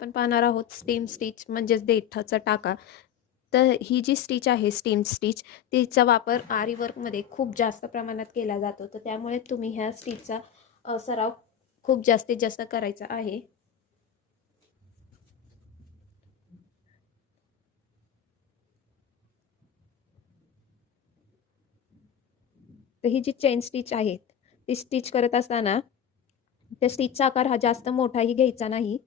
आपण पाहणार आहोत स्टीम स्टिच म्हणजेच देठाचा टाका. तर ही जी स्टिच आहे स्टीम स्टिच, तिचा वापर आरी वर्कमध्ये खूप जास्त प्रमाणात केला जातो. तर त्यामुळे तुम्ही ह्या स्टिचचा सराव खूप जास्तीत जास्त करायचा आहे. तर ही जी चेन स्टिच आहे ती स्टिच करत असताना त्या स्टिचचा आकार हा जास्त मोठाही घ्यायचा नाही,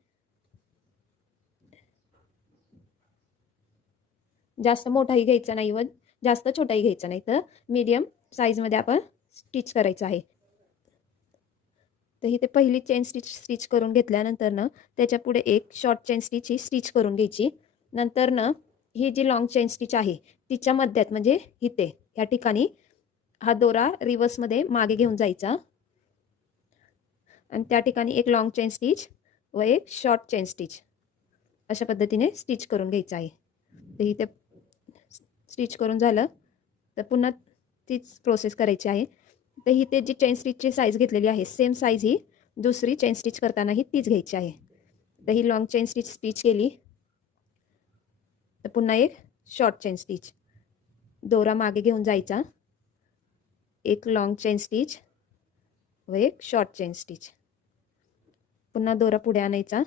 जास्त मोठाही घ्यायचा नाही व जास्त छोटाही घ्यायचा नाही. तर मीडियम साईजमध्ये आपण स्टिच करायचं आहे. तर ही ते पहिली चेन स्टिच स्टिच करून घेतल्यानंतर ना त्याच्या पुढे एक शॉर्ट चेन स्टिच ही स्टिच करून घ्यायची. नंतर ना ही जी लॉंग चेन स्टिच आहे तिच्या मध्यात म्हणजे इथे ह्या ठिकाणी हा दोरा रिव्हर्समध्ये मागे घेऊन जायचा आणि त्या ठिकाणी एक लॉंग चेन स्टिच व एक शॉर्ट चेन स्टिच अशा पद्धतीने स्टिच करून घ्यायचं आहे. तर इथे स्टिच करून झालं तर पुन्हा तीच प्रोसेस करायची आहे. तर इथे जी चेन स्टिचची साईज घेतलेली आहे सेम साईज ही दुसरी चेन स्टिच करतानाही तीच घ्यायची आहे. तर ही लॉंग चेन स्टिच स्टिच केली तर पुन्हा एक शॉर्ट चेन स्टिच, दोरा मागे घेऊन जायचा, एक लॉंग चेन स्टिच व एक शॉर्ट चेन स्टिच, पुन्हा दोरा पुढे आणायचा,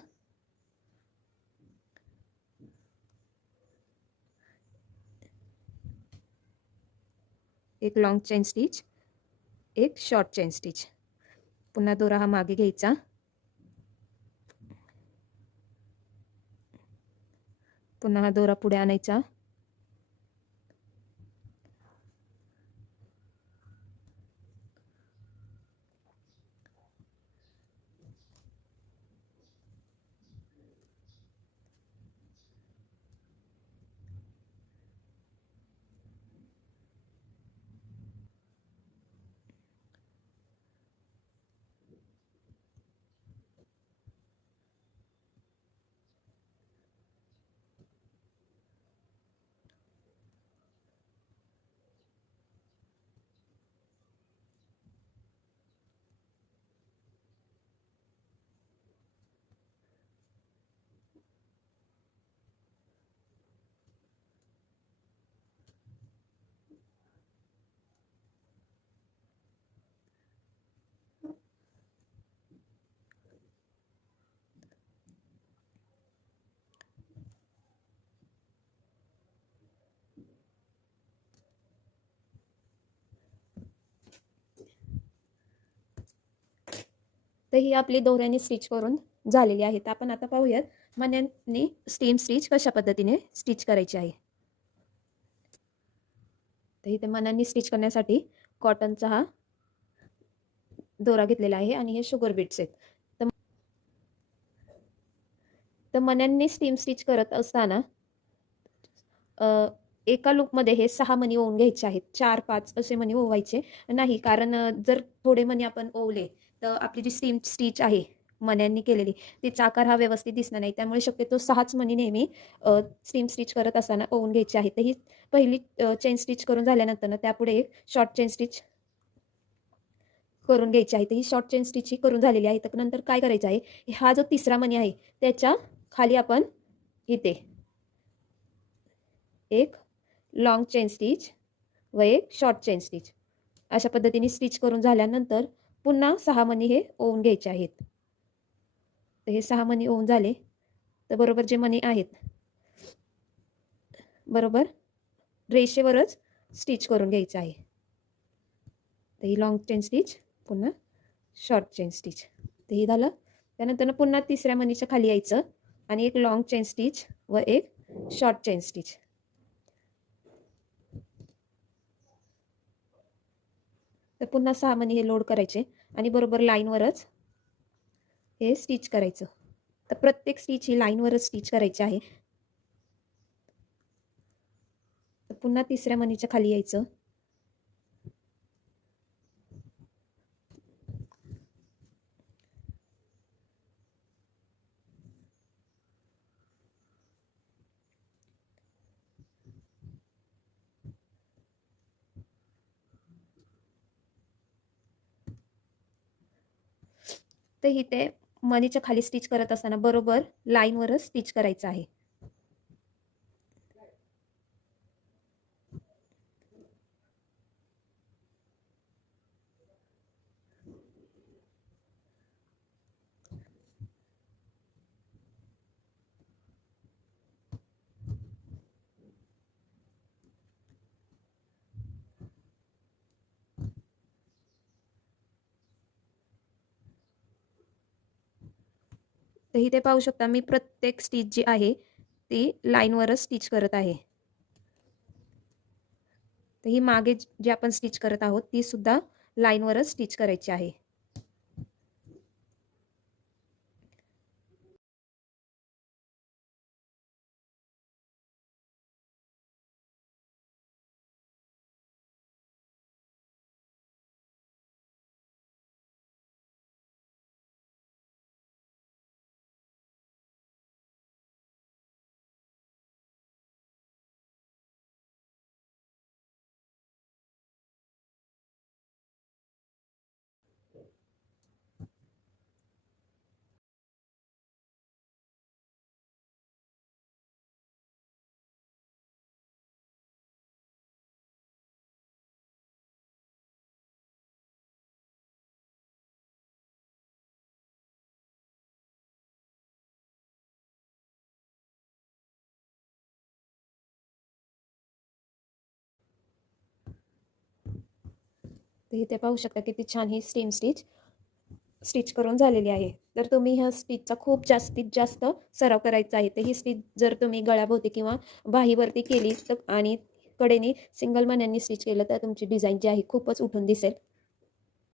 एक लॉंग चेन स्टिच, एक शॉर्ट चेन स्टिच, पुन्हा दोरा हा मागे घ्यायचा, पुन्हा हा दोरा पुढे आणायचा, तर ही आपली दोऱ्याने स्टिच करून झालेली आहे. तर आपण आता पाहूयात मण्यांनी स्टीम स्टिच कशा पद्धतीने स्टिच करायची आहे. तर इथे मण्यांनी स्टिच करण्यासाठी कॉटनचा हा दोरा घेतलेला आहे आणि हे शुगर बीट्स आहेत. तर तर मण्यांनी स्टीम स्टिच करत असताना एका लूपमध्ये हे 6 मणी ओवून घ्यायचे आहेत. 4-5 असे मणी ओवायचे नाही, कारण जर थोडे मणी आपण ओवले तर आपली जी स्टीम स्टिच आहे मण्यांनी केलेली तिचा आकार हा व्यवस्थित दिसणार नाही. त्यामुळे शक्यतो 6च मणी नेहमी स्टीम स्टिच करत असताना ओवून घ्यायची आहे. तर ही पहिली चेन स्टिच करून झाल्यानंतर ना त्यापुढे एक शॉर्ट चेन स्टिच करून घ्यायची आहे. तर ही शॉर्ट चेन स्टिच ही करून झालेली आहे. तर नंतर काय करायचं आहे, हा जो तिसरा मणी आहे त्याच्या खाली आपण इथे एक लॉंग चेन स्टिच व एक शॉर्ट चेन स्टिच अशा पद्धतीने स्टिच करून झाल्यानंतर पुन्हा 6 मणी हे ओवून घ्यायचे आहेत. तर हे 6 मणी ओवून झाले तर बरोबर जे मणी आहेत बरोबर रेषेवरच स्टिच करून घ्यायचं आहे. तर ही लॉंग चेन स्टिच पुन्हा शॉर्ट चेन स्टिच, तर हे झालं. त्यानंतर पुन्हा तिसऱ्या मणीच्या खाली यायचं आणि एक लॉंग चेन स्टिच व एक शॉर्ट चेन स्टिच, तर पुन्हा 6 मणी हे लोड करायचे आणि बरोबर लाईनवरच हे स्टिच करायचं. तर प्रत्येक स्टिच ही लाईनवरच स्टिच करायची आहे. तर पुन्हा तिसऱ्या मणीच्या खाली यायचं, तर इथे मणीच्या खाली स्टिच करत असताना बरोबर लाईनवरच स्टिच करायचं आहे. तर इथे पाहू शकता मी प्रत्येक स्टिच जी आहे ती लाईनवरच स्टिच करत आहे. तर ही मागे जी आपण स्टिच करत आहोत ती सुद्धा लाईनवरच स्टिच करायची आहे. तर इथे पाहू शकता किती छान ही स्टीम स्टिच करून झालेली आहे. तर तुम्ही ह्या स्टिचचा खूप जास्तीत जास्त सराव करायचा आहे. तर ही स्टिच जर तुम्ही गळ्याभोवती किंवा बाहीवरती केली तर आणि कडेने सिंगल मण्यांनी स्टिच केलं तर तुमची डिझाईन जी आहे खूपच उठून दिसेल.